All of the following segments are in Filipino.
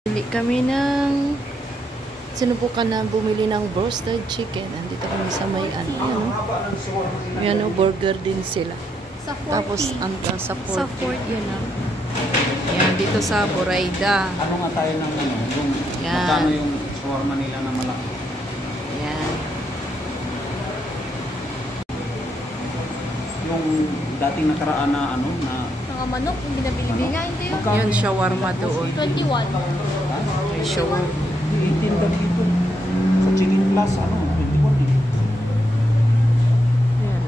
Bili kami ng sinubukan na bumili ng roasted chicken. Andito kami sa may ano, burger din sila. Sa 40. Tapos sa 40. Sa 40. Yan na. Yan, dito sa Buraida. Ano nga tayo ng yung magkano yung shawarma nila na malaki? Yan. Yung dating nakaraan na ano na Mga manok, yung binabili nila, hindi yun. Yun, shawarma doon. 21. May shawarma. 18 daw dito. Sa Chicken Plus, ano, 21 eh. Ayan.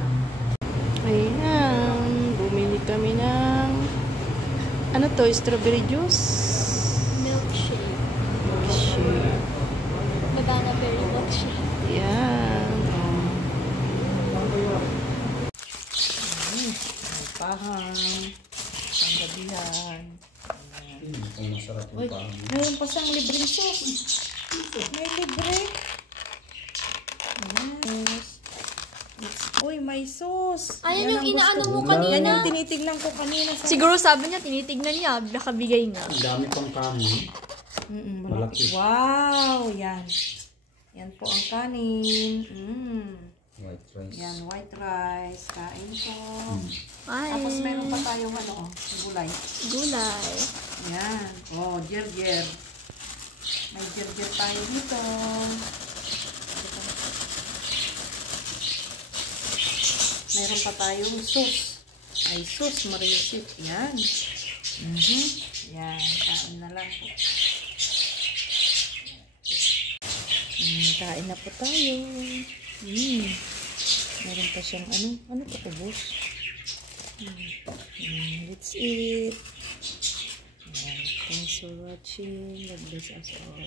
Ayan. Bumili kami ng ano to? Strawberry juice? Milkshake. Milkshake. Banana berry milkshake. Yan. Pahang. Panggabihan. Ang masarap Uy, yung pahang. mayroon pa siyang libreng sauce. May libre. Yes. Uy, may sauce. Ayan Yan yung ang inaano gusto mo ko. kanina. Yan yung tinitignan ko kanina. Siguro sabi niya, tinitignan niya, nakabigay nga. Ang dami pang kanin. Malaki. Wow, yan. Yan po ang kanin. White rice. Yan, white rice. Kain po. Ay, Tapos meron pa tayong gulay. gulay. Yan. Oh, jer-jer. May jer-jer tayo dito. Meron pa tayong sauce. Ay, sauce, mariusip. Yan. Yan. Kain na lang po. Kain na po tayo. Meron pa siyang ano pa ito, boss? Let's eat. Thanks for watching. God bless us all.